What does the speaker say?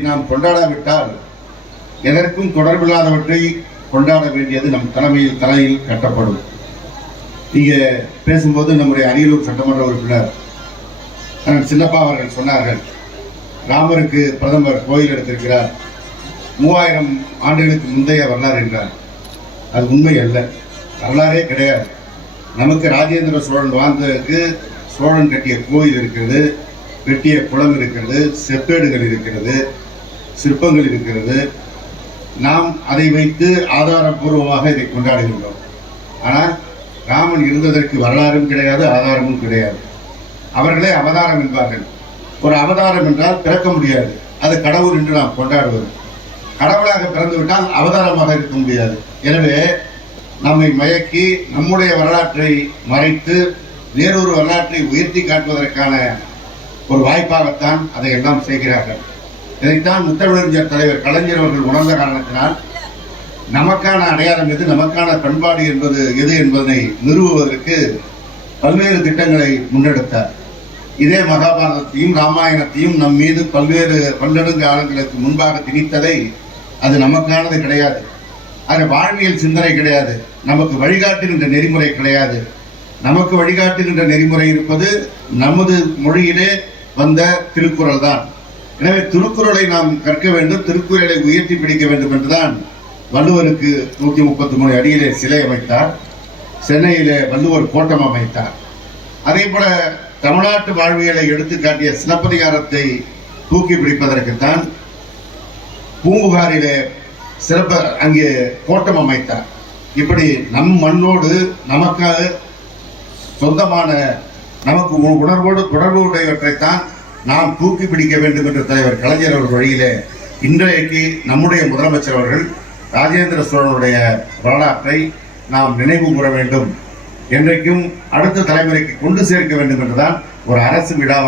நாம் கொண்டாடாவிட்டால் எதற்கும் தொடர்பில்லாதவற்றை கொண்டாட வேண்டியது நம் தலையில் கட்டப்படும். இங்கே பேசும்போது நம்முடைய அரியலூர் சட்டமன்ற உறுப்பினர் சின்னப்பா அவர்கள் சொன்னார்கள், ராமருக்கு பிரதமர் கோயில் எடுத்திருக்கிறார், 3000 ஆண்டுகளுக்கு முந்தைய வரலாறு என்றார். அது உண்மை அல்ல, வரலாறே கிடையாது. நமக்கு ராஜேந்திர சோழன் வாழ்ந்ததற்கு சோழன் கட்டிய கோயில் இருக்கிறது, வெட்டிய குளம் இருக்கிறது, செப்பேடுகள் இருக்கிறது, சிற்பங்கள் இருக்கிறது. நாம் அதை வைத்து ஆதாரபூர்வமாக இதை கொண்டாடுகின்றோம். ஆனால் ராமன் இருந்ததற்கு வரலாறும் கிடையாது, ஆதாரமும் கிடையாது. அவர்களே அவதாரம் என்பார்கள். ஒரு அவதாரம் என்றால் பிறக்க முடியாது, அது கடவுள் என்று நாம் கொண்டாடுவது. கடவுளாக பிறந்துவிட்டால் அவதாரமாக இருக்க முடியாது. எனவே நம்மை மயக்கி நம்முடைய வரலாற்றை மறைத்து வேறொரு வரலாற்றை உயர்த்தி காட்டுவதற்கான ஒரு வாய்ப்பாகத்தான் அதை எல்லாம் செய்கிறார்கள். இதைத்தான் முத்தமிழறிஞர் தலைவர் கலைஞர் அவர்கள் உணர்ந்த காரணத்தினால் நமக்கான அடையாளம் எது, நமக்கான பண்பாடு என்பது எது என்பதை நிறுவுவதற்கு பல்வேறு திட்டங்களை முன்னெடுத்தார். இதே மகாபாரதத்தையும் ராமாயணத்தையும் நம் மீது பல்வேறு பன்னெடுங்காலங்களுக்கு முன்பாக திணித்ததை அது நமக்கானது கிடையாது. அது வாழ்வியல் சிந்தனை கிடையாது, நமக்கு வழிகாட்டுகின்ற நெறிமுறை கிடையாது. நமக்கு வழிகாட்டுகின்ற நெறிமுறை இருப்பது நமது மொழியிலே வந்த திருக்குறள் தான். எனவே திருக்குறளை நாம் கற்க வேண்டும், திருக்குறளை உயர்த்தி பிடிக்க வேண்டும் என்றுதான் வள்ளுவருக்கு 133 அடியிலே சிலை அமைத்தார். சென்னையிலே வள்ளுவர் கோட்டம் அமைத்தார். அதே போல தமிழ்நாட்டு வாழ்வியலை எடுத்துக்காட்டிய சிலப்பதிகாரத்தை தூக்கி பிடிப்பதற்குத்தான் பூம்புகாரிலே சிறப்பு அங்கே கோட்டம் அமைத்தார். இப்படி நம் மண்ணோடு நமக்கு சொந்தமான நமக்கு உணர்வோடு தொடர்பு உடையவற்றைத்தான் நாம் தூக்கி பிடிக்க வேண்டும் என்ற தலைவர் கலைஞர் அவர்கள் வழியிலே இன்றைக்கு நம்முடைய முதலமைச்சர் அவர்கள் ராஜேந்திர சோழனுடைய வரலாற்றை நாம் நினைவு கூற வேண்டும், என்றைக்கும் அடுத்த தலைமுறைக்கு கொண்டு சேர்க்க வேண்டும் என்றுதான் ஒரு அரசு விழாவாக